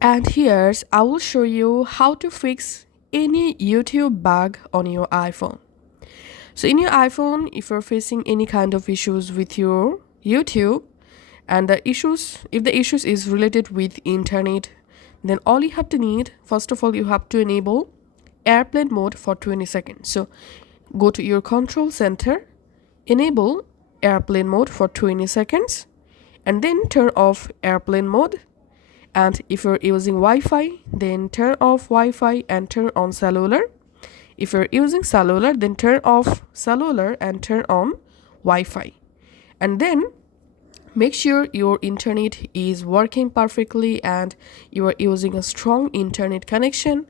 And here's I will show you how to fix any YouTube bug on your iPhone. So in your iPhone, if you're facing any kind of issues with your YouTube and if the issues is related with internet, then all you have to need, first of all, you have to enable airplane mode for 20 seconds. So go to your control center, enable airplane mode for 20 seconds, and then turn off airplane mode. And if you're using Wi-Fi, then turn off Wi-Fi and turn on cellular. If you're using cellular, then turn off cellular and turn on Wi-Fi. And then make sure your internet is working perfectly and you are using a strong internet connection.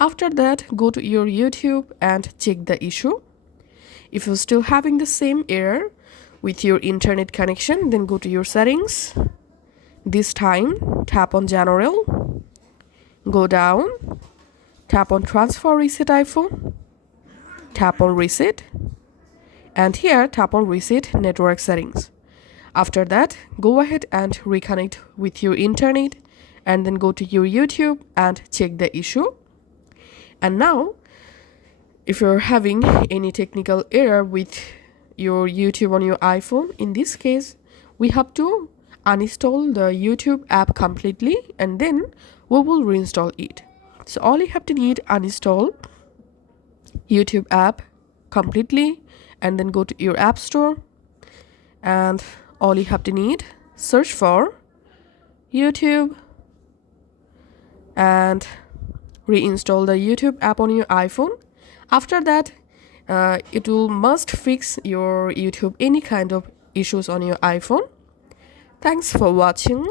After that, go to your YouTube and check the issue. If you're still having the same error with your internet connection, then go to your settings. This time, tap on General, go down, tap on Transfer Reset iPhone, tap on Reset, and here tap on Reset Network Settings. After that, go ahead and reconnect with your internet and then go to your YouTube and check the issue. And now, if you're having any technical error with your YouTube on your iPhone, in this case, we have to uninstall the YouTube app completely and then we will reinstall it. So all you have to need, uninstall YouTube app completely and then go to your app store, and all you have to need, search for YouTube and reinstall the YouTube app on your iPhone. After that, it will must fix your YouTube any kind of issues on your iPhone. Thanks for watching.